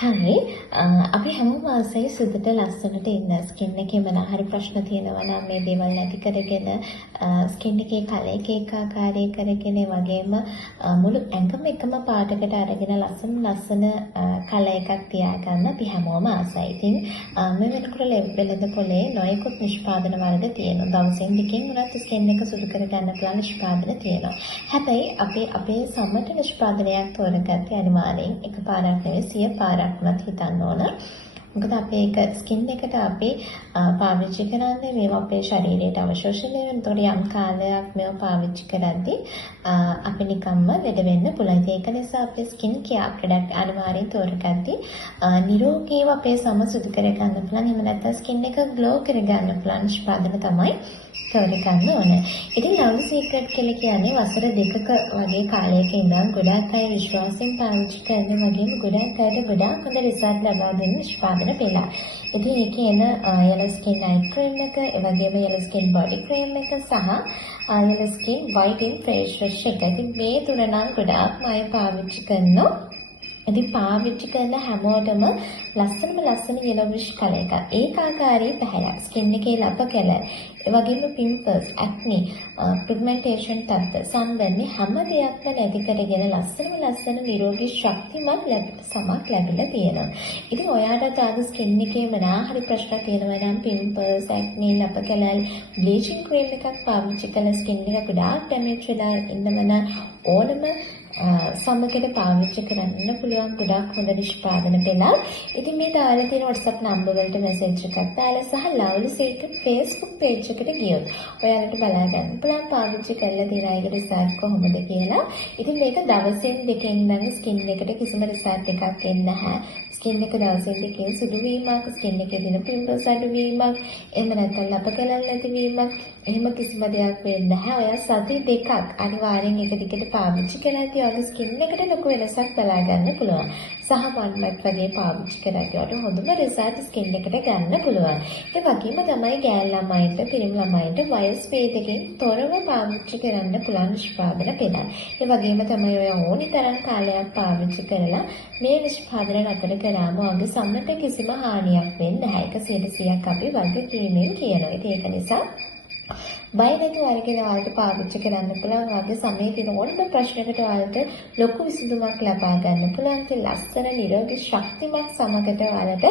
හරි. අපි හැමෝම ආසයි සුදුට ලස්සනට ඉන්න. ස්කින් එකේ මොනවා හරි ප්‍රශ්න තියෙනවා නම් මේ දේවල් නැති කරගෙන ස්කින් එකේ කලර් එක ඒකාකාරී කරගෙන වගේම මුළු ඇඟම එකම පාටකට අරගෙන ලස්සන කලර් එකක් තියාගන්න අපි හැමෝම ආසයි. ඉතින් මේ වෙනකොට වෙළඳ පොලේ නොයෙකුත් නිෂ්පාදන වර්ග තියෙනවා. දවසෙන් දෙකකින් උනත් ස්කින් එක සුදු කරගන්න පුළුවන් නිෂ්පාදන තියෙනවා. හැබැයි අපි අපේ සම්මත නිෂ්පාදනයක් තෝරගත්තේ අනිවාර්යෙන් එකපාරක් නෙවෙයි 100 පාරක්වත් හිතන්න ඕන. මොකද අපේ එක ස්කින් එකට අපි පාවිච්චි කරන්නේ මේවා අපේ ශරීරයට අවශ්‍ය නැහැ. ඒතකොට යම් කාලයක් මේවා පාවිච්චි කරද්දී අපි නිකම්ම ලෙඩ වෙන්න පුළුවන්. ඒක නිසා අපේ ස්කින් කෙයාර් ප්‍රොඩක්ට් අනිවාර්යෙන් තෝරගද්දී නිරෝගීව අපේ සම සුදු කරගන්න පුළුවන්. එහෙම නැත්නම් ස්කින් එක ග්ලෝ කරගන්න පුළුවන් නිෂ්පාදන තමයි තෝරගන්න ඕන. ඉතින් ලව්ලි සීක්‍රට් කියලා කියන්නේ වසර 2ක වගේ කාලයක ඉඳන් ගොඩාක් අය විශ්වාසයෙන් පාවිච්චි කරන වගේම ගොඩාක් අයට ගොඩාක් හොඳ රිසල්ට් ලබා දෙන නිෂ්පාදන පෙළ. ඉතින් ඒකේ එන yellow skin night cream එක, ඒ වගේම yellow skin body cream එක සහ yellow skin whitening face wash එක. ඉතින් මේ තුන නම් ගොඩාක් අය පාවිච්චි කරනවා. ඉතින් පාවිච්චි කරන හැමෝටම ලස්සන yellowish කලර් එකක්. ඒකාකාරී පැහැයක්. ස්කින් එකේ ලප කැලර්, ඒ වගේම පිම්පල්ස්, ඇක්නි, පිග්මන්ටේෂන් තත්ත්ව, සන්බර්න් මේ හැම දෙයක්ම නැති කරගෙන ලස්සන නිරෝගී ශක්තිමත් සමක් ලැබිලා තියෙනවා. ඉතින් ඔයාලට ආද ස්කින් එකේ මොනවා හරි ප්‍රශ්න තියෙනවා නම් පිම්පල්ස්, ඇක්නි, ලප කැලර්, බ්ලීචින් ක්‍රීම් එකක් පාවිච්චි කරලා ස්කින් එක ගොඩාක් ඩැමේජ් වෙලා ඉන්නවනම් ඕනම සමකට පාවිච්චි කරන්න පුළුවන් ගොඩක් හොඳ නිෂ්පාදන පෙළක්. ඉතින් මේ දාලා තියෙන WhatsApp නම්බර් වලට මැසේජ් එකක් දාලා සහ ලව්ලි සීක්‍රට් Facebook page එකට ගියොත් ඔයාලට බලා ගන්න පුළුවන් පාවිච්චි කරලා තියෙන අයගේ රිසල්ට් කොහොමද කියලා. ඉතින් මේක දවසෙන් දෙකෙන් නම් ස්කින් එකට කිසිම රිසල්ට් එකක් එන්නේ නැහැ. ස්කින් එක දවසෙන් දෙකෙන් සුදු වීමක්, ස්කින් එකේ තියෙන පිම්පල්ස් අඩු වීමක්, එහෙම නැත්නම් ලප කැලල් නැති වීමක්, එහෙම කිසිම දෙයක් වෙන්නේ නැහැ. ඔයා සති දෙකක් අනිවාර්යෙන් එක දිගට පාවිච්චි කරලා ඔයාගේ ස්කින් එකට ලොකු වෙනසක් බලා ගන්න පුළුවන්. සහ වන්මත් වගේ පාවිච්චි කරද්දී ඔයාලට හොඳම රිසල්ට් ස්කින් එකට ගන්න පුළුවන්. ඒ වගේම තමයි ගෑල් ළමයින්ට, පිරිමි ළමයින්ට වයස් ભેදකින් තොරව පාවිච්චි කරන්න පුළුවන් නිෂ්පාදන පෙළක්. ඒ වගේම තමයි ඔය ඕනි තරම් කාලයක් පාවිච්චි කරලා මේ නිෂ්පාදන නතර කරාම ඔයාගේ සම්මත කිසිම හානියක් වෙන්නේ නැහැ. 100%ක් අපි වගකීමෙන් කියනවා. ඒක නිසා බය නැතුව අරගෙන ඔයාලට පාවිච්චි කරන්න පුළුවන්. වගේ සමයේ තියෙන ඕනම ප්‍රශ්නයකට ඔයාලට ලොකු විසඳුමක් ලබා ගන්න පුළුවන්. ඒ ලස්සන නිරෝගී ශක්තිමත් සමගට ඔයාලට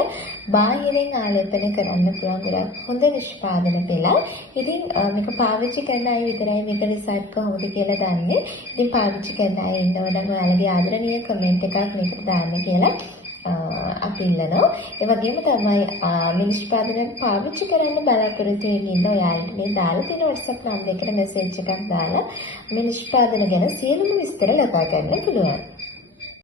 බාහිරින් ආලේපන කරන්න පුළුවන් ගොඩක් හොඳ නිෂ්පාදන පෙළක්. ඉතින් මේක පාවිච්චි කරන අය විතරයි මේක රිසල්ට් කොහොමද කියලා දන්නේ. ඉතින් පාවිච්චි කරන අය ඉන්නවනම් ඔයාලගේ ආදරණීය කමෙන්ට් එකක් මේකට දාන්න කියලා අපි ඉල්ලනවා. ඒ වගේම තමයි නිෂ්පාදන පාවිච්චි කරන්න බලාපොරොත්තු වෙමින් ඉන්න ඔයාලට මේ දාලා තියෙන WhatsApp නම්බර් එකට මැසේජ් එකක් දාලා මේ නිෂ්පාදන ගැන සියලුම විස්තර ලබා ගන්න පුළුවන්.